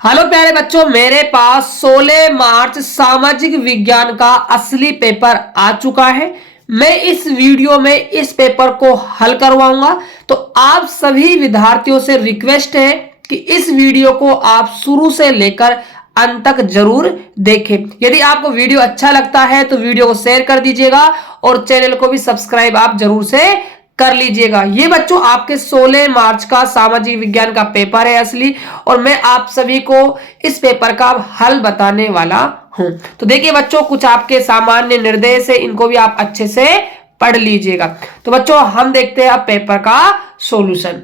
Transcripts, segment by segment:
Hello प्यारे बच्चों, मेरे पास 16 मार्च सामाजिक विज्ञान का असली पेपर आ चुका है। मैं इस वीडियो में इस पेपर को हल करवाऊंगा। तो आप सभी विद्यार्थियों से रिक्वेस्ट है कि इस वीडियो को आप शुरू से लेकर अंत तक जरूर देखें। यदि आपको वीडियो अच्छा लगता है तो वीडियो को शेयर कर दीजिएगा और चैनल को भी सब्सक्राइब आप जरूर से कर लीजिएगा। ये बच्चों आपके 16 मार्च का सामाजिक विज्ञान का पेपर है असली, और मैं आप सभी को इस पेपर का हल बताने वाला हूं। तो देखिए बच्चों, कुछ आपके सामान्य निर्देश है, इनको भी आप अच्छे से पढ़ लीजिएगा। तो बच्चों हम देखते हैं अब पेपर का सॉल्यूशन।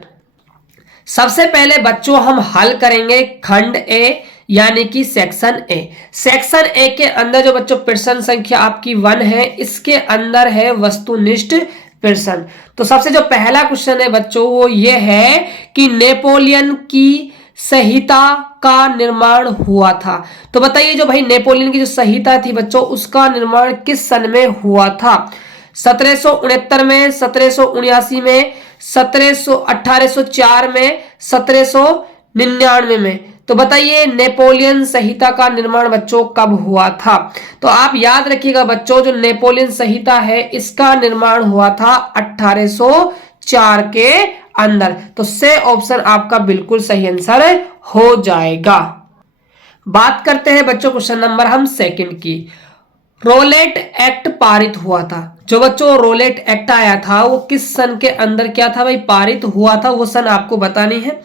सबसे पहले बच्चों हम हल करेंगे खंड ए यानी कि सेक्शन ए। सेक्शन ए के अंदर जो बच्चों प्रश्न संख्या आपकी 1 है, इसके अंदर है वस्तुनिष्ठ प्रश्न। तो सबसे जो पहला क्वेश्चन है बच्चों वो ये है कि नेपोलियन की संहिता का निर्माण हुआ था। तो बताइए जो भाई नेपोलियन की जो संहिता थी बच्चों, उसका निर्माण किस सन में हुआ था? 1769 में, 1779 में, 1804 में, 1799 में। तो बताइए नेपोलियन संहिता का निर्माण बच्चों कब हुआ था? तो आप याद रखिएगा बच्चों, जो नेपोलियन संहिता है इसका निर्माण हुआ था 1804 के अंदर। तो से ऑप्शन आपका बिल्कुल सही आंसर हो जाएगा। बात करते हैं बच्चों क्वेश्चन नंबर हम सेकंड की। रोलेट एक्ट पारित हुआ था। जो बच्चों रोलेट एक्ट आया था वो किस सन के अंदर क्या था भाई पारित हुआ था? वो सन आपको बतानी है।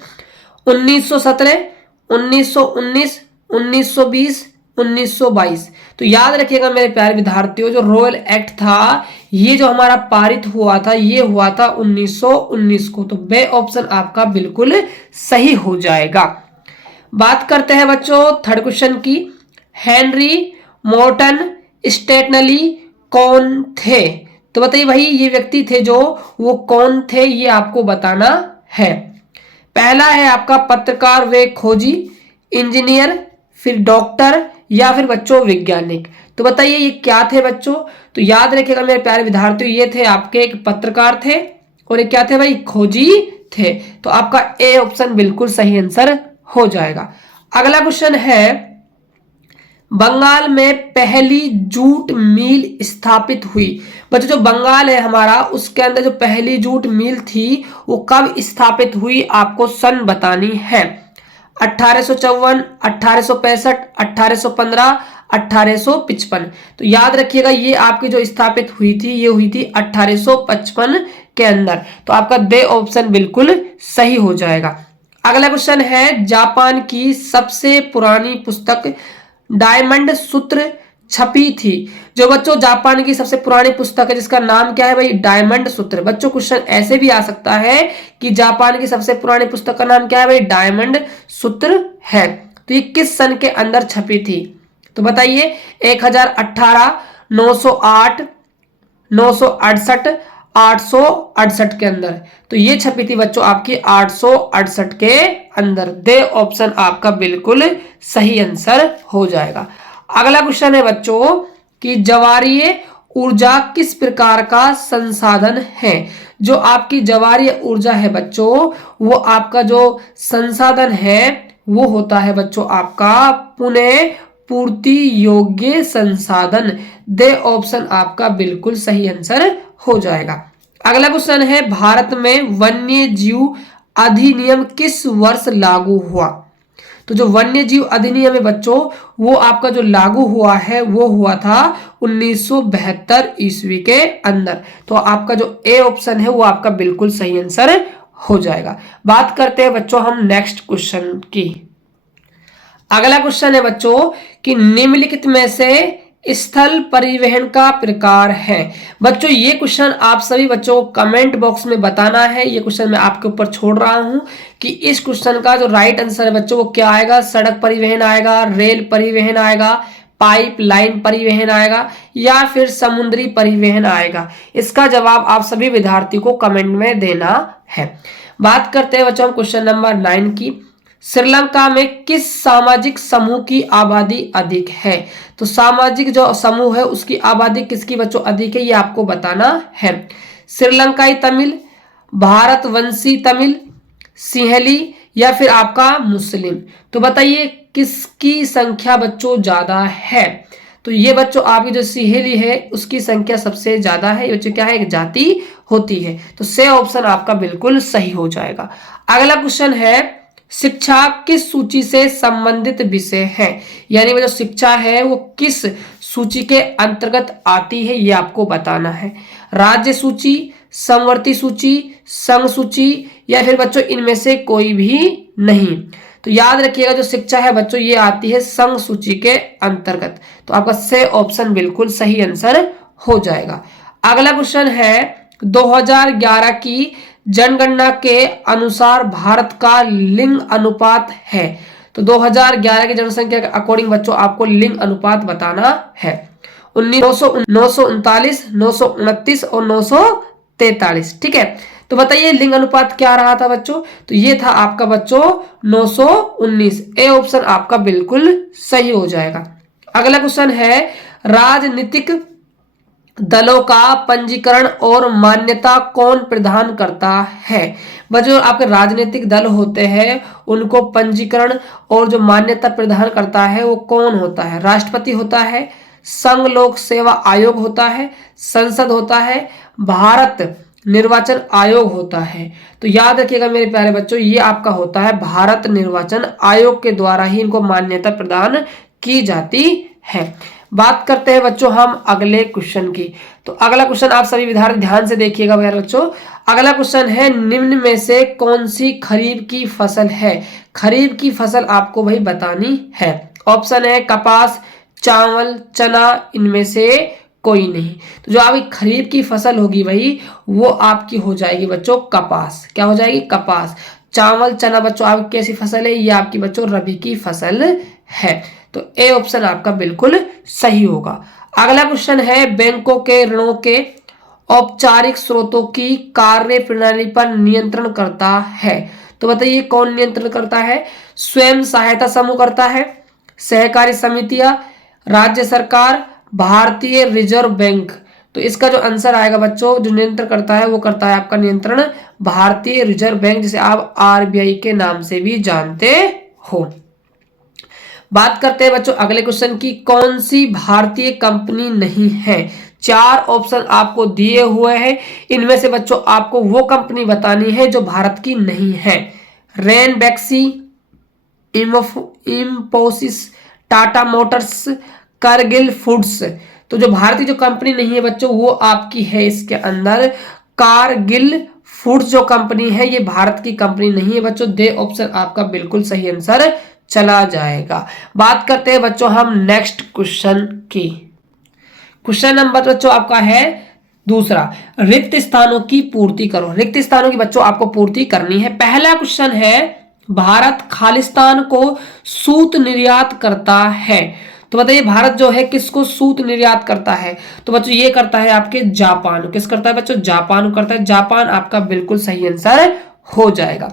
1917, 1919, 1920, 1922। तो याद रखिएगा मेरे प्यारे विद्यार्थियों, जो रोयल एक्ट था ये जो हमारा पारित हुआ था ये हुआ था 1919 को। तो बे ऑप्शन आपका बिल्कुल सही हो जाएगा। बात करते हैं बच्चों थर्ड क्वेश्चन की। हेनरी मॉर्टन स्टेटनली कौन थे? तो बताइए भाई ये व्यक्ति थे जो, वो कौन थे ये आपको बताना है। पहला है आपका पत्रकार व खोजी, इंजीनियर, फिर डॉक्टर, या फिर बच्चों वैज्ञानिक। तो बताइए ये क्या थे बच्चों? तो याद रखिएगा मेरे प्यारे विद्यार्थियों, ये थे आपके एक पत्रकार थे और ये क्या थे भाई खोजी थे। तो आपका ए ऑप्शन बिल्कुल सही आंसर हो जाएगा। अगला क्वेश्चन है, बंगाल में पहली जूट मिल स्थापित हुई। बच्चों जो बंगाल है हमारा उसके अंदर जो पहली जूट मिल थी वो कब स्थापित हुई आपको सन बतानी है। 1854, 1865, 1815, 1855। तो याद रखिएगा ये आपकी जो स्थापित हुई थी ये हुई थी 1855 के अंदर। तो आपका दे ऑप्शन बिल्कुल सही हो जाएगा। अगला क्वेश्चन है, जापान की सबसे पुरानी पुस्तक डायमंड सूत्र छपी थी। जो बच्चों जापान की सबसे पुरानी पुस्तक है जिसका नाम क्या है भाई डायमंड सूत्र। बच्चों क्वेश्चन ऐसे भी आ सकता है कि जापान की सबसे पुरानी पुस्तक का नाम क्या है भाई डायमंड सूत्र है। तो ये किस सन के अंदर छपी थी? तो बताइए 1018, 908, 968, 868 के अंदर। तो ये छपी थी बच्चों आपकी 868 के अंदर। दे ऑप्शन आपका बिल्कुल सही आंसर हो जाएगा। अगला क्वेश्चन है बच्चों कि ज्वारीय ऊर्जा किस प्रकार का संसाधन है? जो आपकी ज्वारीय ऊर्जा है बच्चों वो आपका जो संसाधन है वो होता है बच्चों आपका पुनः पूर्ति योग्य संसाधन। दे ऑप्शन आपका बिल्कुल सही आंसर हो जाएगा। अगला क्वेश्चन है, भारत में वन्य जीव अधिनियम किस वर्ष लागू हुआ? तो जो वन्य जीव अधिनियम है बच्चों वो आपका जो लागू हुआ है वो हुआ था 1972 ईस्वी के अंदर। तो आपका जो ए ऑप्शन है वो आपका बिल्कुल सही आंसर हो जाएगा। बात करते हैं बच्चों हम नेक्स्ट क्वेश्चन की। अगला क्वेश्चन है बच्चों कि निम्नलिखित में से स्थल परिवहन का प्रकार है। बच्चों ये क्वेश्चन आप सभी बच्चों को कमेंट बॉक्स में बताना है। ये क्वेश्चन मैं आपके ऊपर छोड़ रहा हूं कि इस क्वेश्चन का जो राइट आंसर है बच्चों वो क्या आएगा। सड़क परिवहन आएगा, रेल परिवहन आएगा, पाइप लाइन परिवहन आएगा, या फिर समुद्री परिवहन आएगा। इसका जवाब आप सभी विद्यार्थियों को कमेंट में देना है। बात करते हैं बच्चों हम क्वेश्चन नंबर 9 की। श्रीलंका में किस सामाजिक समूह की आबादी अधिक है? तो सामाजिक जो समूह है उसकी आबादी किसकी बच्चों अधिक है ये आपको बताना है। श्रीलंकाई तमिल, भारतवंशी तमिल, सिंहली, या फिर आपका मुस्लिम। तो बताइए किसकी संख्या बच्चों ज्यादा है? तो ये बच्चों आपकी जो सहेली है उसकी संख्या सबसे ज्यादा है। ये बच्चों क्या है? एक जाति होती है। तो से ऑप्शन आपका बिल्कुल सही हो जाएगा। अगला क्वेश्चन है शिक्षा किस सूची से संबंधित विषय है? यानी वो जो शिक्षा है वो किस सूची के अंतर्गत आती है ये आपको बताना है। राज्य सूची, समवर्ती सूची, संघ सूची या फिर बच्चों इनमें से कोई भी नहीं। तो याद रखिएगा जो शिक्षा है बच्चों ये आती है संघ सूची के अंतर्गत। तो आपका से ऑप्शन बिल्कुल सही आंसर हो जाएगा। अगला क्वेश्चन है 2011 की जनगणना के अनुसार भारत का लिंग अनुपात है। तो 2011 की जनसंख्या के अकॉर्डिंग बच्चों आपको लिंग अनुपात बताना है। 939, 929 और 943। ठीक है, तो बताइए लिंग अनुपात क्या रहा था बच्चों? तो ये था आपका बच्चों 919। ए ऑप्शन आपका बिल्कुल सही हो जाएगा। अगला क्वेश्चन है राजनीतिक दलों का पंजीकरण और मान्यता कौन प्रदान करता है? जो आपके राजनीतिक दल होते हैं उनको पंजीकरण और जो मान्यता प्रदान करता है वो कौन होता है? राष्ट्रपति होता है, संघ लोक सेवा आयोग होता है, संसद होता है, भारत निर्वाचन आयोग होता है। तो याद रखिएगा मेरे प्यारे बच्चों ये आपका होता है भारत निर्वाचन आयोग के द्वारा ही इनको मान्यता प्रदान की जाती है। बात करते हैं बच्चों हम अगले क्वेश्चन की। तो अगला क्वेश्चन आप सभी विद्यार्थी ध्यान से देखिएगा मेरे बच्चों। अगला क्वेश्चन है निम्न में से कौन सी खरीफ की फसल है? खरीफ की फसल आपको भाई बतानी है। ऑप्शन है कपास, चावल, चना, इनमें से कोई नहीं। तो जो आपकी खरीफ की फसल होगी भाई वो आपकी हो जाएगी बच्चों कपास। क्या हो जाएगी? कपास। चावल, चना बच्चों आपकी कैसी फसल है? ये आपकी बच्चों रबी की फसल है। तो ए ऑप्शन आपका बिल्कुल सही होगा। अगला क्वेश्चन है बैंकों के ऋणों के औपचारिक स्रोतों की कार्य प्रणाली पर नियंत्रण करता है। तो बताइए कौन नियंत्रण करता है? स्वयं सहायता समूह करता है, सहकारी समितियां, राज्य सरकार, भारतीय रिजर्व बैंक। तो इसका जो आंसर आएगा बच्चों जो नियंत्रण करता है वो करता है आपका नियंत्रण भारतीय रिजर्व बैंक, जिसे आप आरबीआई के नाम से भी जानते हो। बात करते हैं बच्चों अगले क्वेश्चन की। कौन सी भारतीय कंपनी नहीं है? 4 ऑप्शन आपको दिए हुए हैं। इनमें से बच्चों आपको वो कंपनी बतानी है जो भारत की नहीं है। Ranbaxy, Infosys, Tata Motors, Kargil foods. तो जो भारतीय जो कंपनी नहीं है बच्चों वो आपकी है इसके अंदर कारगिल फूड्स। जो कंपनी है ये भारत की कंपनी नहीं है बच्चों। दे ऑप्शन आपका बिल्कुल सही आंसर चला जाएगा। बात करते हैं बच्चों हम नेक्स्ट क्वेश्चन की। क्वेश्चन नंबर बच्चों आपका है दूसरा, रिक्त स्थानों की पूर्ति करो। रिक्त स्थानों की बच्चों आपको पूर्ति करनी है। पहला क्वेश्चन है भारत खालिस्तान को सूत निर्यात करता है। तो बताइए भारत जो है किसको सूत निर्यात करता है? तो बच्चों ये करता है आपके जापान। किस करता है बच्चों? जापान करता है। जापान आपका बिल्कुल सही आंसर हो जाएगा।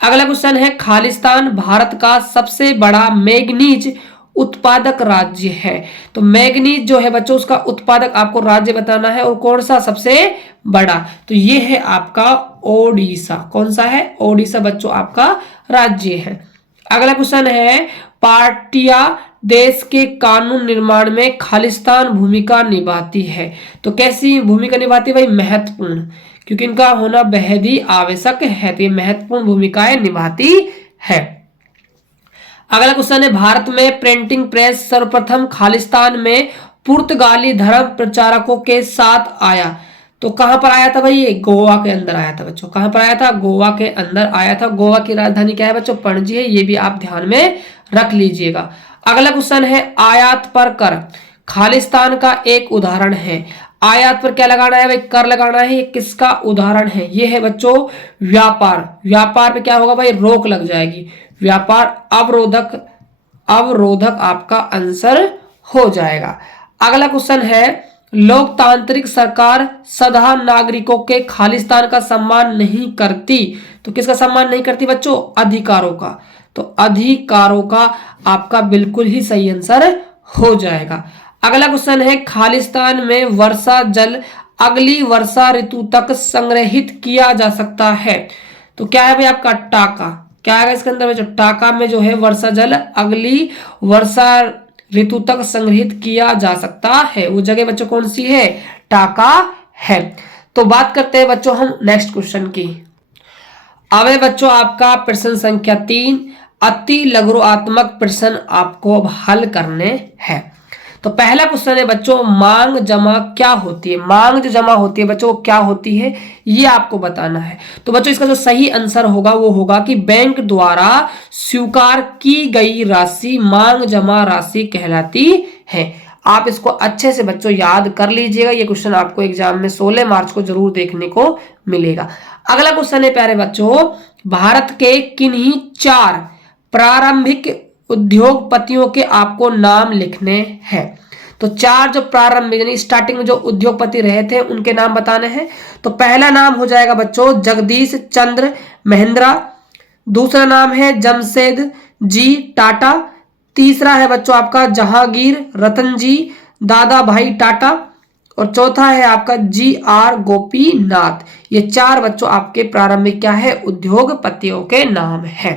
अगला क्वेश्चन है खालिस्तान भारत का सबसे बड़ा मैग्नीज उत्पादक राज्य है। तो मैग्नीज जो है बच्चों उसका उत्पादक आपको राज्य बताना है और कौन सा सबसे बड़ा? तो ये है आपका ओडिशा। कौन सा है? ओडिशा बच्चों आपका राज्य है। अगला क्वेश्चन है पार्टियां देश के कानून निर्माण में खालिस्तान भूमिका निभाती है। तो कैसी भूमिका निभाती है भाई? महत्वपूर्ण, क्योंकि इनका होना बेहद ही आवश्यक है। तो ये महत्वपूर्ण भूमिकाएं निभाती है। अगला क्वेश्चन है भारत में प्रिंटिंग प्रेस सर्वप्रथम खालिस्तान में पुर्तगाली धर्म प्रचारकों के साथ आया। तो कहां पर आया था भाई? ये गोवा के अंदर आया था बच्चों। कहां पर आया था? गोवा के अंदर आया था। गोवा की राजधानी क्या है बच्चों? पणजी है। ये भी आप ध्यान में रख लीजिएगा। अगला क्वेश्चन है आयात पर कर खालिस्तान का एक उदाहरण है। आयात पर क्या लगाना है भाई? कर लगाना है। ये किसका उदाहरण है? ये है बच्चों व्यापार। व्यापार पे क्या होगा भाई? रोक लग जाएगी। व्यापार अवरोधक, अवरोधक आपका आंसर हो जाएगा। अगला क्वेश्चन है लोकतांत्रिक सरकार सदा नागरिकों के खालिस्तान का सम्मान नहीं करती। तो किसका सम्मान नहीं करती बच्चों? अधिकारों का। तो अधिकारों का आपका बिल्कुल ही सही आंसर हो जाएगा। अगला क्वेश्चन है खालिस्तान में वर्षा जल अगली वर्षा ऋतु तक संग्रहित किया जा सकता है। तो क्या है भाई आपका? टाका। क्या आएगा इसके अंदर बच्चों, टाका में जो है वर्षा जल अगली वर्षा ऋतु तक संग्रहित किया जा सकता है। वो जगह बच्चों कौन सी है, टाका है। तो बात करते हैं बच्चों हम नेक्स्ट क्वेश्चन की। अब है बच्चों आपका प्रश्न संख्या 3, अति लघुत्मक प्रश्न आपको अब हल करने हैं। तो पहला क्वेश्चन है बच्चों, मांग जमा क्या होती है। मांग जो जमा होती है बच्चों क्या होती है, ये आपको बताना है। तो बच्चों इसका जो सही आंसर होगा वो होगा कि बैंक द्वारा स्वीकार की गई राशि मांग जमा राशि कहलाती है। आप इसको अच्छे से बच्चों याद कर लीजिएगा, ये क्वेश्चन आपको एग्जाम में 16 मार्च को जरूर देखने को मिलेगा। अगला क्वेश्चन है प्यारे बच्चों, भारत के किन्हीं 4 प्रारंभिक उद्योगपतियों के आपको नाम लिखने हैं। तो 4 जो प्रारंभिक यानी स्टार्टिंग में जो उद्योगपति रहे थे उनके नाम बताने हैं। तो पहला नाम हो जाएगा बच्चों जगदीश चंद्र महिंद्रा, दूसरा नाम है जमशेद जी टाटा, तीसरा है बच्चों आपका जहांगीर रतन जी दादा भाई टाटा, और चौथा है आपका GR गोपीनाथ। ये 4 बच्चों आपके प्रारंभिक क्या है, उद्योगपतियों के नाम है।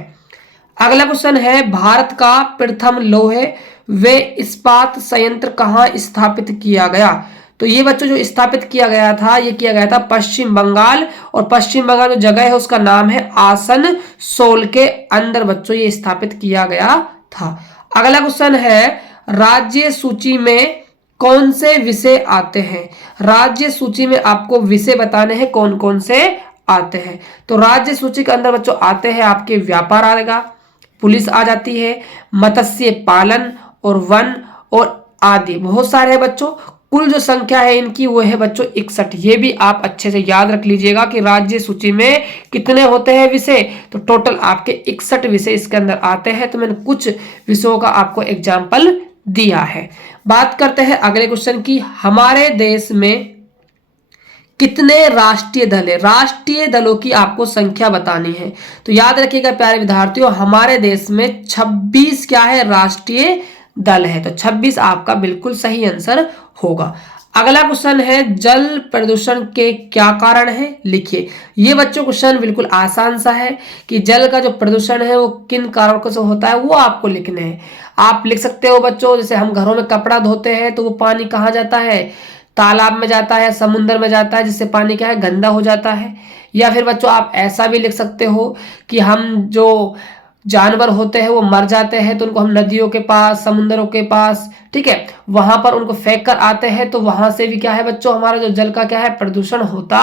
अगला क्वेश्चन है, भारत का प्रथम लोहे व इस्पात संयंत्र कहाँ स्थापित किया गया। तो ये बच्चों जो स्थापित किया गया था, ये किया गया था पश्चिम बंगाल, और पश्चिम बंगाल में जगह है उसका नाम है आसनसोल के अंदर बच्चों ये स्थापित किया गया था। अगला क्वेश्चन है, राज्य सूची में कौन से विषय आते हैं। राज्य सूची में आपको विषय बताने हैं कौन कौन से आते हैं। तो राज्य सूची के अंदर बच्चों आते हैं आपके व्यापार आएगा, पुलिस आ जाती है, मत्स्य पालन और वन और आदि बहुत सारे हैं बच्चों। कुल जो संख्या है इनकी वो है बच्चों 61। ये भी आप अच्छे से याद रख लीजिएगा कि राज्य सूची में कितने होते हैं विषय। तो टोटल आपके 61 विषय इसके अंदर आते हैं। तो मैंने कुछ विषयों का आपको एग्जाम्पल दिया है। बात करते हैं अगले क्वेश्चन की, हमारे देश में कितने राष्ट्रीय दल है। राष्ट्रीय दलों की आपको संख्या बतानी है। तो याद रखिएगा प्यारे विद्यार्थियों, हमारे देश में 26 क्या है, राष्ट्रीय दल है। तो 26 आपका बिल्कुल सही आंसर होगा। अगला क्वेश्चन है, जल प्रदूषण के क्या कारण है, लिखिए। ये बच्चों क्वेश्चन बिल्कुल आसान सा है कि जल का जो प्रदूषण है वो किन कारणों से होता है वो आपको लिखने हैं। आप लिख सकते हो बच्चों, जैसे हम घरों में कपड़ा धोते हैं तो वो पानी कहाँ जाता है, तालाब में जाता है, समुद्र में जाता है, जिससे पानी क्या है, गंदा हो जाता है। या फिर बच्चों आप ऐसा भी लिख सकते हो कि हम जो जानवर होते हैं वो मर जाते हैं तो उनको हम नदियों के पास, समुद्रों के पास, ठीक है, वहां पर उनको फेंक कर आते हैं, तो वहां से भी क्या है बच्चों, हमारा जो जल का क्या है, प्रदूषण होता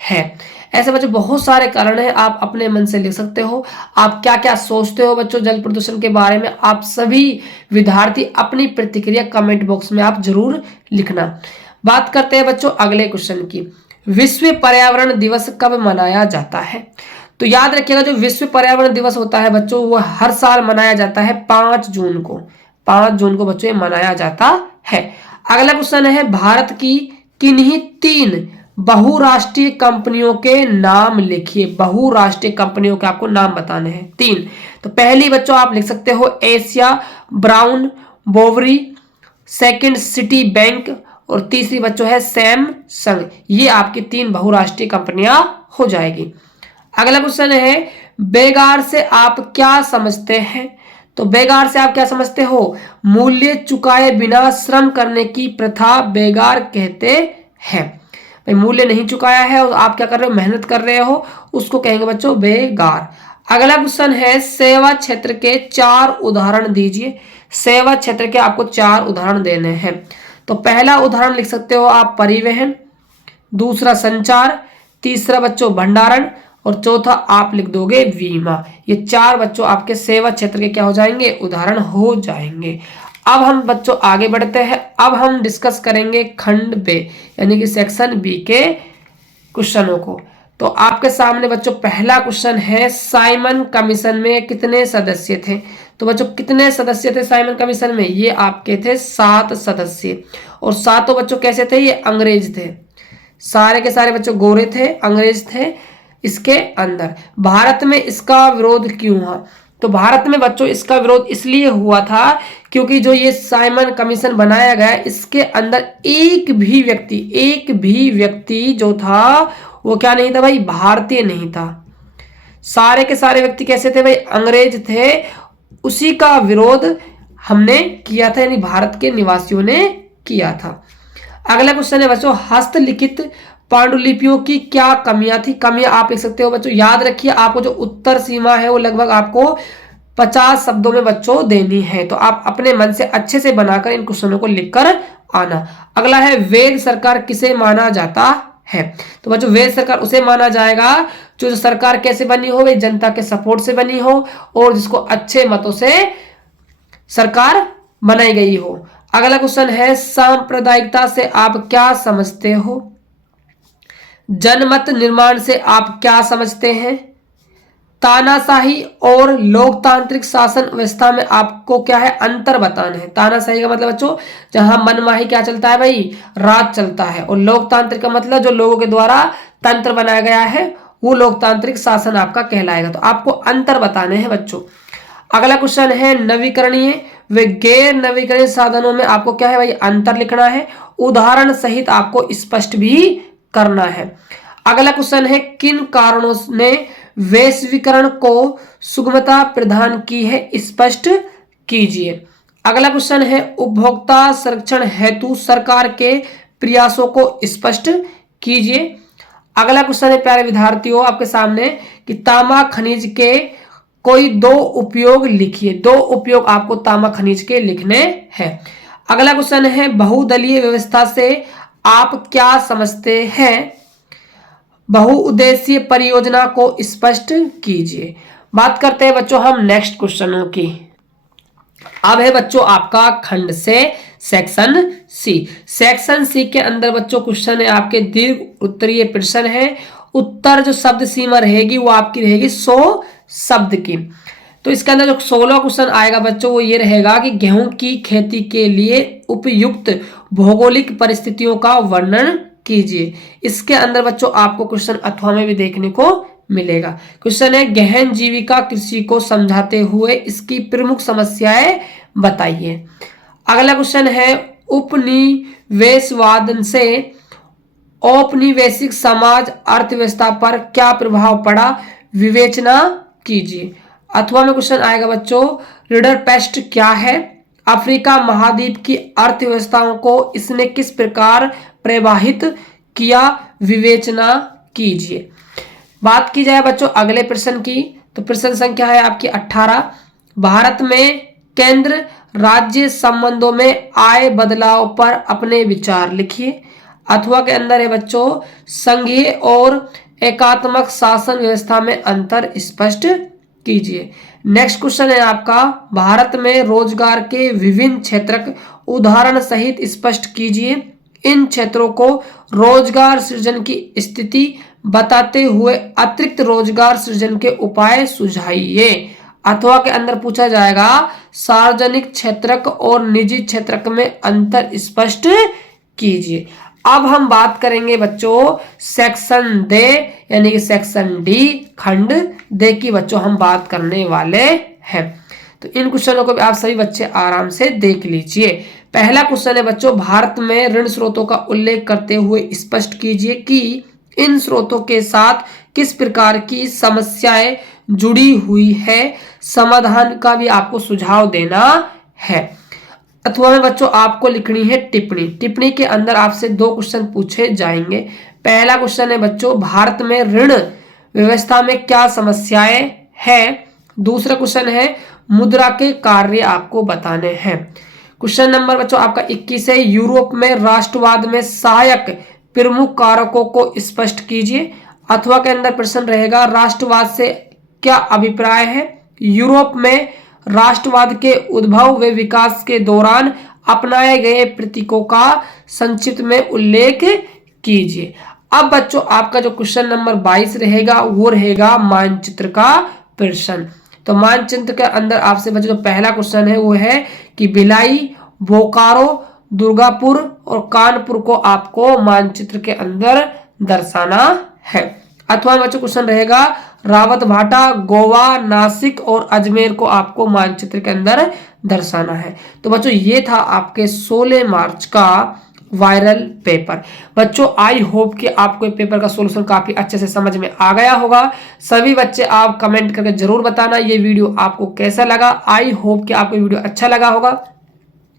है। ऐसे बच्चों बहुत सारे कारण हैं, आप अपने मन से लिख सकते हो। आप क्या क्या सोचते हो बच्चों जल प्रदूषण के बारे में, आप सभी विद्यार्थी अपनी प्रतिक्रिया कमेंट बॉक्स में आप जरूर लिखना। बात करते हैं बच्चों अगले क्वेश्चन की, विश्व पर्यावरण दिवस कब मनाया जाता है। तो याद रखिएगा जो विश्व पर्यावरण दिवस होता है बच्चों वो हर साल मनाया जाता है 5 जून को। 5 जून को बच्चों ये मनाया जाता है। अगला क्वेश्चन है, भारत की किन्हीं 3 बहुराष्ट्रीय कंपनियों के नाम लिखिए। बहुराष्ट्रीय कंपनियों के आपको नाम बताने हैं 3। तो पहली बच्चों आप लिख सकते हो Asia brown Boveri, second city bank, और तीसरी बच्चों है सैमसंग। ये आपकी 3 बहुराष्ट्रीय कंपनियां हो जाएगी। अगला क्वेश्चन है, बेगार से आप क्या समझते हैं। तो बेगार से आप क्या समझते हो, मूल्य चुकाए बिना श्रम करने की प्रथा बेगार कहते हैं। भाई मूल्य नहीं चुकाया है और आप क्या कर रहे हो, मेहनत कर रहे हो, उसको कहेंगे बच्चों बेगार। अगला क्वेश्चन है, सेवा क्षेत्र के 4 उदाहरण दीजिए। सेवा क्षेत्र के आपको 4 उदाहरण देने हैं। तो पहला उदाहरण लिख सकते हो आप परिवहन, दूसरा संचार, तीसरा बच्चों भंडारण, और चौथा आप लिख दोगे बीमा। ये 4 बच्चों आपके सेवा क्षेत्र के क्या हो जाएंगे, उदाहरण हो जाएंगे। अब हम बच्चों आगे बढ़ते हैं। अब हम डिस्कस करेंगे खंड बे यानी कि सेक्शन बी के क्वेश्चनों को। तो आपके सामने बच्चों पहला क्वेश्चन है, साइमन कमीशन में कितने सदस्य थे। तो बच्चों कितने सदस्य थे साइमन कमीशन में, ये आपके थे 7 सदस्य। और 7 बच्चों कैसे थे, ये अंग्रेज थे, सारे के सारे बच्चों गोरे थे, अंग्रेज थे इसके अंदर। भारत में इसका विरोध क्यों हुआ। तो भारत में बच्चों इसका विरोध इसलिए हुआ था क्योंकि जो ये साइमन कमीशन बनाया गया इसके अंदर एक भी व्यक्ति जो था वो क्या नहीं था भाई, भारतीय नहीं था। सारे के सारे व्यक्ति कैसे थे भाई, अंग्रेज थे, उसी का विरोध हमने किया था, यानी भारत के निवासियों ने किया था। अगला क्वेश्चन है बच्चों, हस्तलिखित पांडुलिपियों की क्या कमियां थी? कमियां आप लिख सकते हो बच्चों, याद रखिए आपको जो उत्तर सीमा है वो लगभग आपको 50 शब्दों में बच्चों देनी है, तो आप अपने मन से अच्छे से बनाकर इन क्वेश्चनों को लिखकर आना। अगला है, वेद सरकार किसे माना जाता है? तो बच्चों वेद सरकार उसे माना जाएगा जो सरकार कैसे बनी हो, वे जनता के सपोर्ट से बनी हो और जिसको अच्छे मतों से सरकार बनाई गई हो। अगला क्वेश्चन है, सांप्रदायिकता से आप क्या समझते हो? जनमत निर्माण से आप क्या समझते हैं? तानाशाही और लोकतांत्रिक शासन व्यवस्था में आपको क्या है, अंतर बताना है। तानाशाही का मतलब बच्चों जहां मनमाही क्या चलता है भाई, राज चलता है, और लोकतांत्रिक का मतलब जो लोगों के द्वारा तंत्र बनाया गया है वो लोकतांत्रिक शासन आपका कहलाएगा। तो आपको अंतर बताने हैं बच्चों। अगला क्वेश्चन है, नवीकरणीय व गैर नवीकरणीय साधनों में आपको क्या है भाई, अंतर लिखना है, उदाहरण सहित आपको स्पष्ट भी करना है। अगला क्वेश्चन है, किन कारणों ने वैश्वीकरण को सुगमता प्रदान की है, स्पष्ट कीजिए। अगला क्वेश्चन है, उपभोक्ता संरक्षण हेतु सरकार के प्रयासों को स्पष्ट कीजिए। अगला क्वेश्चन है प्यारे विद्यार्थियों आपके सामने कि तांबा खनिज के कोई दो उपयोग लिखिए। दो उपयोग आपको तांबा खनिज के लिखने हैं। अगला क्वेश्चन है, बहुदलीय व्यवस्था से आप क्या समझते हैं? बहुउद्देशीय परियोजना को स्पष्ट कीजिए। बात करते हैं बच्चों हम नेक्स्ट क्वेश्चनों की। अब है बच्चों आपका खंड से सेक्शन सी। सेक्शन सी के अंदर बच्चों क्वेश्चन है आपके दीर्घ उत्तरीय प्रश्न है। उत्तर जो शब्द सीमा रहेगी वो आपकी रहेगी 100 शब्द की। तो इसके अंदर जो 16 क्वेश्चन आएगा बच्चों वो ये रहेगा कि गेहूं की खेती के लिए उपयुक्त भौगोलिक परिस्थितियों का वर्णन कीजिए। इसके अंदर बच्चों आपको क्वेश्चन अथवा में भी देखने को मिलेगा। क्वेश्चन है, गहन जीविका कृषि को समझाते हुए इसकी प्रमुख समस्याएं बताइए। अगला क्वेश्चन है, उपनिवेशवाद से औपनिवेशिक समाज अर्थव्यवस्था पर क्या प्रभाव पड़ा, विवेचना कीजिए। अथवा में क्वेश्चन आएगा बच्चों, रिडरपेस्ट क्या है, अफ्रीका महाद्वीप की अर्थव्यवस्थाओं को इसने किस प्रकार प्रभावित किया, विवेचना कीजिए। बात की जाए बच्चों अगले प्रश्न की, तो प्रश्न संख्या है आपकी 18। भारत में केंद्र राज्य संबंधों में आए बदलाव पर अपने विचार लिखिए। अथवा के अंदर है बच्चों, संघीय और एकात्मक शासन व्यवस्था में अंतर स्पष्ट कीजिए। नेक्स्ट क्वेश्चन है आपका, भारत में रोजगार के विभिन्न क्षेत्र उदाहरण सहित स्पष्ट कीजिए। इन क्षेत्रों को रोजगार सृजन की स्थिति बताते हुए अतिरिक्त रोजगार सृजन के उपाय सुझाइए। अथवा के अंदर पूछा जाएगा, सार्वजनिक क्षेत्रक और निजी क्षेत्रक में अंतर स्पष्ट कीजिए। अब हम बात करेंगे बच्चों सेक्शन दे यानी कि सेक्शन डी खंड दे की बच्चों हम बात करने वाले हैं। तो इन क्वेश्चनों को भी आप सभी बच्चे आराम से देख लीजिए। पहला क्वेश्चन है बच्चों, भारत में ऋण स्रोतों का उल्लेख करते हुए स्पष्ट कीजिए कि इन स्रोतों के साथ किस प्रकार की समस्याएं जुड़ी हुई है, समाधान का भी आपको सुझाव देना है। अथवा में बच्चों आपको लिखनी है टिप्पणी। टिप्पणी के अंदर आपसे 2 क्वेश्चन पूछे जाएंगे। पहला क्वेश्चन है बच्चों, भारत में ऋण व्यवस्था में क्या समस्याएं हैं। दूसरा क्वेश्चन है, मुद्रा के कार्य आपको बताने हैं। क्वेश्चन नंबर बच्चों आपका 21 है, यूरोप में राष्ट्रवाद में सहायक प्रमुख कारकों को स्पष्ट कीजिए। अथवा के अंदर प्रश्न रहेगा, राष्ट्रवाद से क्या अभिप्राय है, यूरोप में राष्ट्रवाद के उद्भव व विकास के दौरान अपनाए गए प्रतीकों का संक्षिप्त में उल्लेख कीजिए। अब बच्चों आपका जो क्वेश्चन नंबर 22 रहेगा वो रहेगा मानचित्र का प्रश्न। तो मानचित्र के अंदर आपसे बच्चों जो पहला क्वेश्चन है वो है कि भिलाई, बोकारो, दुर्गापुर और कानपुर को आपको मानचित्र के अंदर दर्शाना है। अथवा बच्चों क्वेश्चन रहेगा, रावतभाटा, गोवा, नासिक और अजमेर को आपको मानचित्र के अंदर दर्शाना है। तो बच्चों ये था आपके 16 मार्च का वायरल पेपर। बच्चों आई होप कि आपको ये पेपर का सॉल्यूशन काफी अच्छे से समझ में आ गया होगा। सभी बच्चे आप कमेंट करके जरूर बताना ये वीडियो आपको कैसा लगा। आई होप कि आपको वीडियो अच्छा लगा होगा।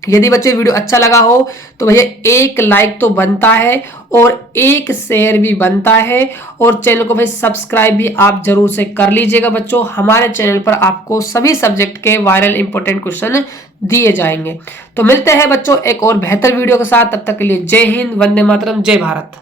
यदि बच्चे वीडियो अच्छा लगा हो तो भैया एक लाइक तो बनता है और एक शेयर भी बनता है, और चैनल को भाई सब्सक्राइब भी आप जरूर से कर लीजिएगा। बच्चों हमारे चैनल पर आपको सभी सब्जेक्ट के वायरल इंपॉर्टेंट क्वेश्चन दिए जाएंगे। तो मिलते हैं बच्चों एक और बेहतर वीडियो के साथ, तब तक के लिए जय हिंद, वंदे मातरम, जय भारत।